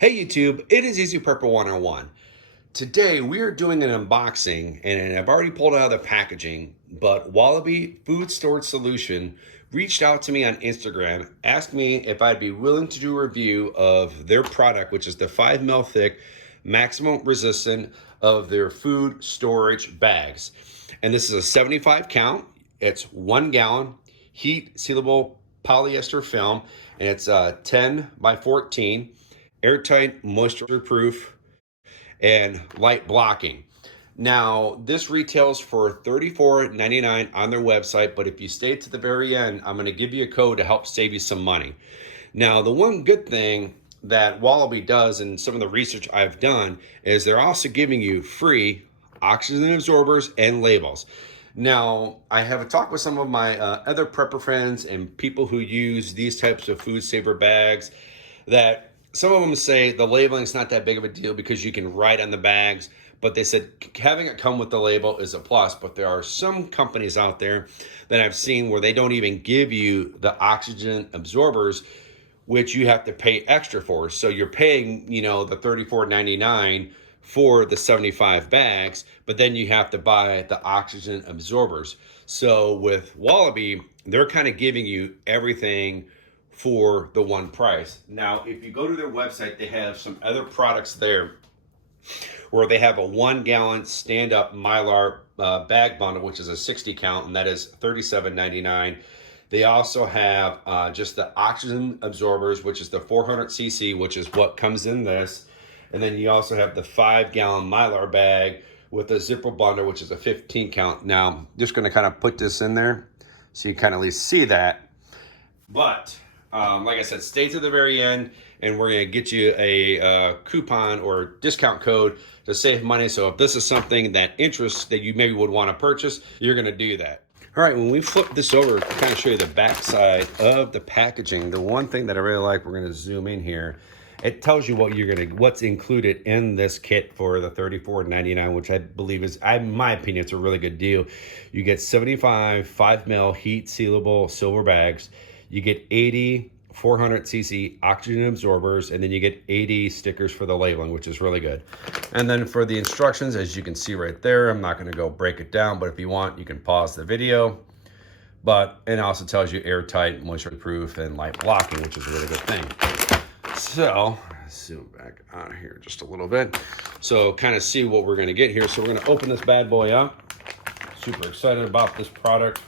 Hey YouTube, it is Easy Prepper 101. Today we are doing an unboxing and I've already pulled out of the packaging, but Wallaby Food Storage Solution reached out to me on Instagram, asked me if I'd be willing to do a review of their product, which is the 5 mil thick, maximum resistant of their food storage bags. And this is a 75 count, it's 1 gallon, heat sealable polyester film, and it's 10 by 14. Airtight, moisture proof, and light blocking. Now, this retails for $34.99 on their website, but if you stay to the very end, I'm going to give you a code to help save you some money. Now, the one good thing that Wallaby does, and some of the research I've done, is they're also giving you free oxygen absorbers and labels. Now, I have a talk with some of my other prepper friends and people who use these types of food saver bags that some of them say the labeling is not that big of a deal because you can write on the bags, but they said having it come with the label is a plus. But there are some companies out there that I've seen where they don't even give you the oxygen absorbers, which you have to pay extra for. So you're paying, the $34.99 for the 75 bags, but then you have to buy the oxygen absorbers. So with Wallaby, they're kind of giving you everything for the one price. Now, if you go to their website, they have some other products there where they have a 1 gallon stand-up Mylar bag bundle, which is a 60 count, and that is $37.99. They also have just the oxygen absorbers, which is the 400 cc, which is what comes in this. And then you also have the 5 gallon Mylar bag with a zipper bundle, which is a 15 count. Now, I'm just gonna kind of put this in there so you kind of at least see that. But like I said, stay to the very end and we're going to get you a coupon or discount code to save money. So if this is something that interests that you maybe would want to purchase, you're going to do that. All right, when we flip this over to kind of show you the back side of the packaging, the one thing that I really like, we're going to zoom in here. It tells you what's included in this kit for the $34.99, which I believe is, in my opinion, it's a really good deal. You get 75 5 mil heat sealable silver bags. You get 80 400 cc oxygen absorbers, and then you get 80 stickers for the labeling, which is really good. And then for the instructions, as you can see right there, I'm not going to go break it down, but if you want, you can pause the video. But it also tells you airtight, moisture proof, and light blocking, which is a really good thing. So zoom back out here just a little bit. So kind of see what we're going to get here. So we're going to open this bad boy up. Super excited about this product.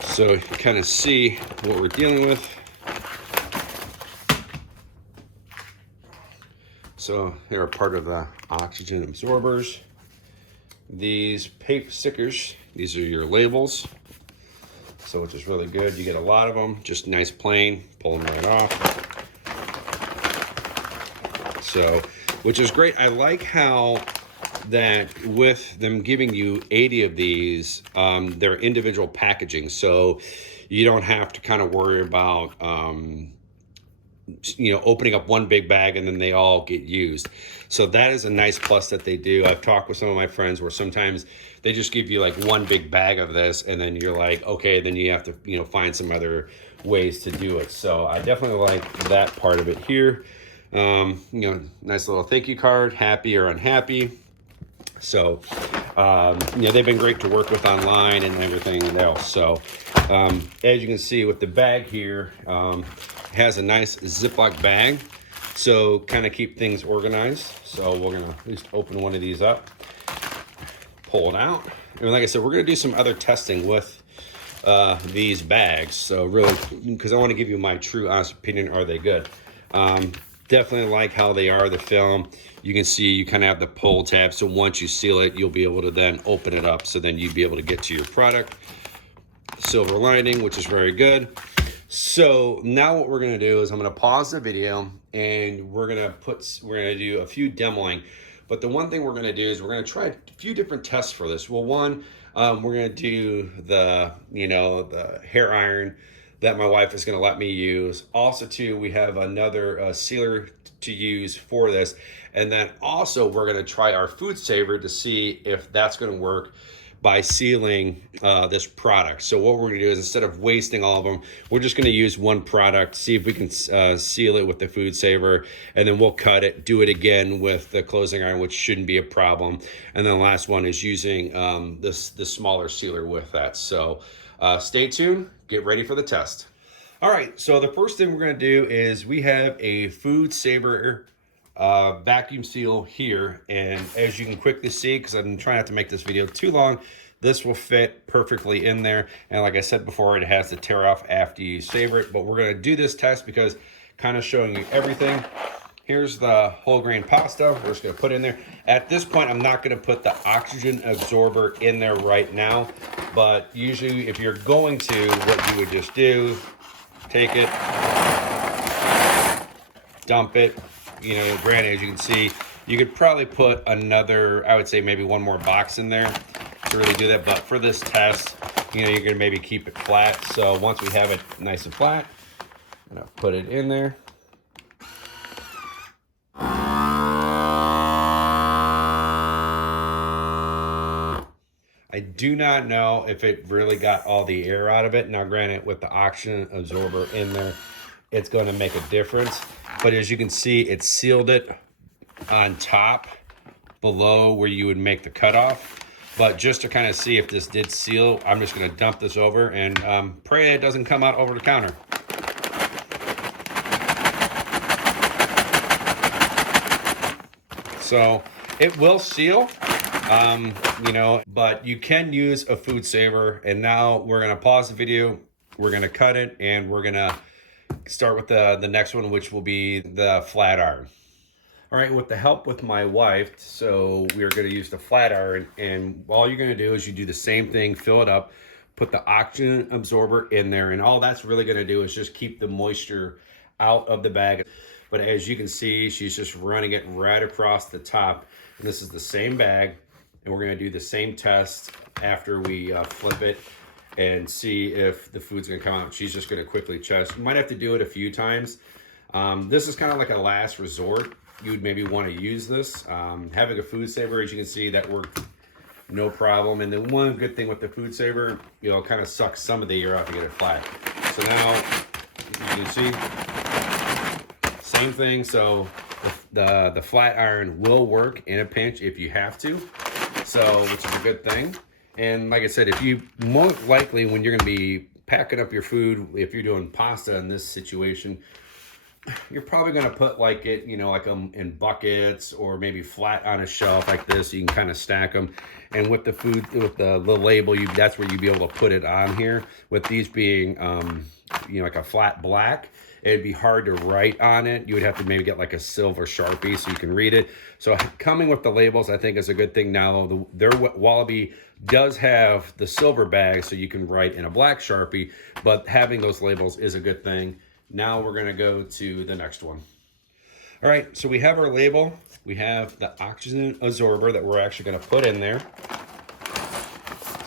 So you can kind of see what we're dealing with. So here are part of the oxygen absorbers. These paper stickers, these are your labels. So which is really good. You get a lot of them, just nice plain, pull them right off. So, which is great. I like how that with them giving you 80 of these, they're individual packaging, so you don't have to kind of worry about opening up one big bag and then they all get used. So that is a nice plus that they do. I've talked with some of my friends where sometimes they just give you like one big bag of this and then you're like, okay, then you have to find some other ways to do it. So I definitely like that part of it here. Nice little thank you card, happy or unhappy. So, they've been great to work with online and everything else. So, as you can see with the bag here, it has a nice Ziploc bag. So kind of keep things organized. So we're going to at least open one of these up, pull it out. And like I said, we're going to do some other testing with these bags. So really, because I want to give you my true honest opinion, are they good? Definitely like how they are, the film. You can see you kind of have the pull tab, so once you seal it, you'll be able to then open it up, so then you'd be able to get to your product. Silver lining, which is very good. So now what we're gonna do is I'm gonna pause the video and we're gonna do a few demoing. But the one thing we're gonna do is we're gonna try a few different tests for this. Well, one, we're gonna do the hair iron that my wife is going to let me use. Also, too, we have another sealer to use for this. And then also we're going to try our food saver to see if that's going to work. by sealing this product. So what we're gonna do is, instead of wasting all of them, we're just gonna use one product, see if we can seal it with the food saver, and then we'll cut it, do it again with the closing iron, which shouldn't be a problem. And then the last one is using this smaller sealer with that. So stay tuned, get ready for the test. All right, so the first thing we're gonna do is we have a food saver vacuum seal here, and as you can quickly see, because I'm trying not to make this video too long, this will fit perfectly in there. And like I said before, it has to tear off after you saver it, but we're going to do this test because kind of showing you everything. Here's the whole grain pasta. We're just going to put in there. At this point, I'm not going to put the oxygen absorber in there right now, but usually if you're going to, what you would just do, take it, dump it. You know, granted, as you can see, you could probably put another, I would say maybe one more box in there to really do that. But for this test, you know, you're gonna maybe keep it flat. So once we have it nice and flat, I'm gonna put it in there. I do not know if it really got all the air out of it. Now, granted, with the oxygen absorber in there, it's going to make a difference. But as you can see, it sealed it on top below where you would make the cutoff. But just to kind of see if this did seal, I'm just going to dump this over and pray it doesn't come out over the counter. So it will seal, you know, but you can use a food saver. And now we're going to pause the video. We're going to cut it, and we're going to start with the next one, which will be the flat iron. All right, with the help with my wife, so we're going to use the flat iron, and all you're going to do is you do the same thing, fill it up, put the oxygen absorber in there, and all that's really going to do is just keep the moisture out of the bag. But as you can see, she's just running it right across the top, and this is the same bag, and we're going to do the same test after we flip it and see if the food's gonna come out. She's just gonna quickly check. You might have to do it a few times. This is kind of like a last resort. You would maybe wanna use this. Having a food saver, as you can see, that worked no problem. And then one good thing with the food saver, you know, kind of sucks some of the air out to get it flat. So now, you can see, same thing. So the flat iron will work in a pinch if you have to. So, which is a good thing. And like I said, if you, most likely when you're going to be packing up your food, if you're doing pasta in this situation, you're probably going to put like it, you know, like in buckets or maybe flat on a shelf like this. So you can kind of stack them. And with the food, with the label, that's where you'd be able to put it on here. With these being, you know, like a flat black, it'd be hard to write on it. You would have to maybe get like a silver Sharpie so you can read it. So coming with the labels, I think is a good thing. Now, their Wallaby does have the silver bag, so you can write in a black Sharpie, but having those labels is a good thing. Now we're gonna go to the next one. All right, so we have our label. We have the oxygen absorber that we're actually gonna put in there.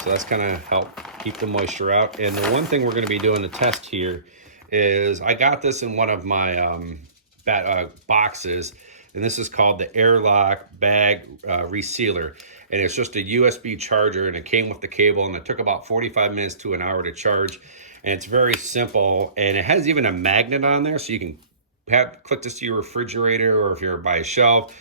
So that's gonna help keep the moisture out. And the one thing we're gonna be doing the test here is, I got this in one of my boxes, and this is called the Airlock bag resealer. And it's just a USB charger, and it came with the cable, and it took about 45 minutes to an hour to charge. And it's very simple, and it has even a magnet on there, so you can click this to your refrigerator, or if you're by a shelf.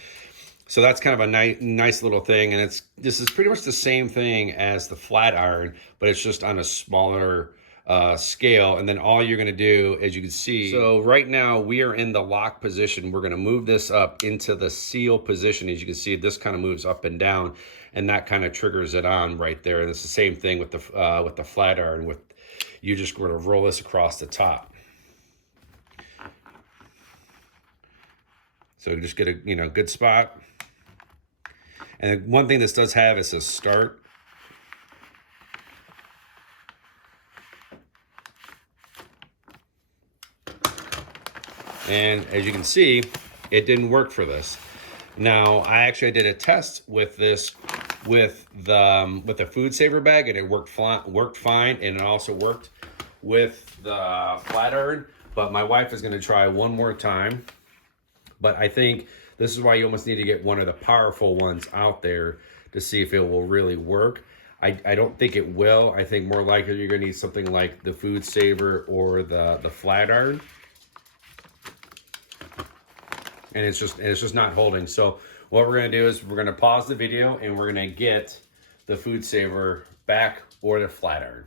So that's kind of a nice little thing. And this is pretty much the same thing as the flat iron, but it's just on a smaller scale. And then all you're gonna do, as you can see, so right now we are in the lock position. We're gonna move this up into the seal position. As you can see, this kind of moves up and down, and that kind of triggers it on right there. And it's the same thing with the flat iron. You just gonna roll this across the top. So just get a good spot. And one thing this does have is a start. And as you can see, it didn't work for this. Now, I did a test with this with the food saver bag, and it worked fine, and it also worked with the flat iron. But my wife is going to try one more time. But I think this is why you almost need to get one of the powerful ones out there to see if it will really work. I don't think it will. I think more likely you're gonna need something like the Food Saver or the flat iron. And it's just not holding. So what we're gonna do is we're gonna pause the video and we're gonna get the Food Saver back or the flat iron.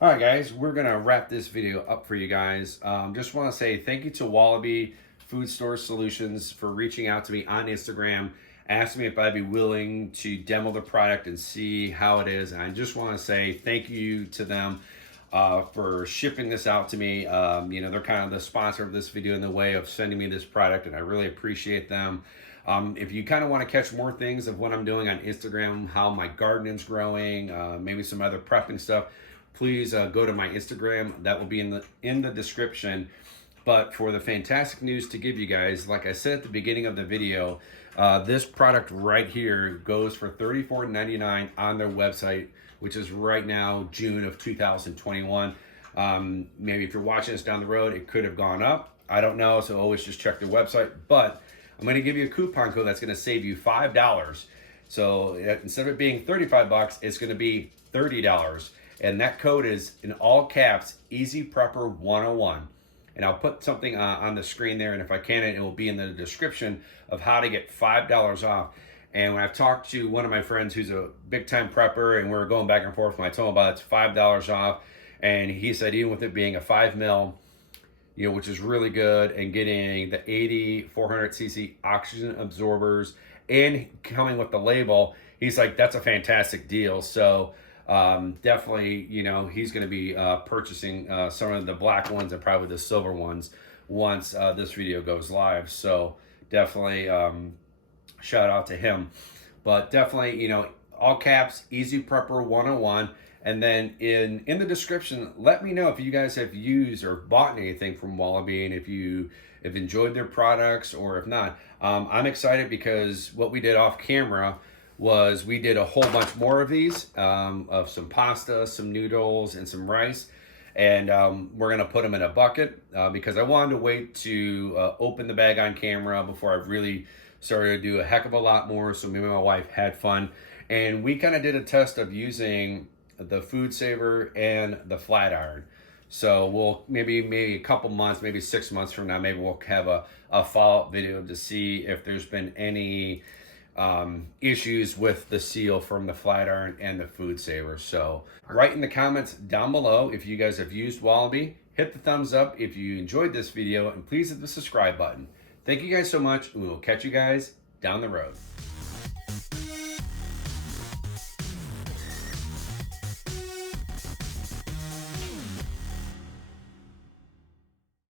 All right, guys, we're gonna wrap this video up for you guys. Just want to say thank you to Wallaby Food Storage Solutions for reaching out to me on Instagram, asking me if I'd be willing to demo the product and see how it is. And I just want to say thank you to them for shipping this out to me. You know, they're kind of the sponsor of this video in the way of sending me this product, and I really appreciate them. If you kind of want to catch more things of what I'm doing on Instagram, how my gardening's growing, maybe some other prepping stuff, please go to my Instagram. That will be in the description. But for the fantastic news to give you guys, like I said at the beginning of the video, this product right here goes for $34.99 on their website, which is right now June of 2021. Maybe if you're watching this down the road, it could have gone up. I don't know, so always just check their website. But I'm going to give you a coupon code that's going to save you $5. So instead of it being 35 bucks, it's going to be $30. And that code is in all caps, Easy Prepper 101. And I'll put something on the screen there, and if I can, it will be in the description of how to get $5 off. And when I've talked to one of my friends who's a big-time prepper, and we're going back and forth, when I told him about it's $5 off, and he said even with it being a 5 mil, you know, which is really good, and getting the 80 400cc oxygen absorbers and coming with the label, he's like, that's a fantastic deal. So definitely, you know, he's going to be purchasing some of the black ones and probably the silver ones once this video goes live. So definitely shout out to him. But definitely, you know, all caps, Easy Prepper 101. And then in the description, let me know if you guys have used or bought anything from Wallaby, and if you have enjoyed their products or if not. I'm excited because what we did off camera was we did a whole bunch more of these, of some pasta, some noodles, and some rice. And we're gonna put them in a bucket because I wanted to wait to open the bag on camera before I really started to do a heck of a lot more. So me and my wife had fun. And we kind of did a test of using the Food Saver and the flat iron. So we'll maybe a couple months, maybe 6 months from now, maybe we'll have a follow-up video to see if there's been any issues with the seal from the flat iron and the Food Saver. So write in the comments down below if you guys have used Wallaby. Hit the thumbs up if you enjoyed this video, and please hit the subscribe button. Thank you guys so much, and we will catch you guys down the road.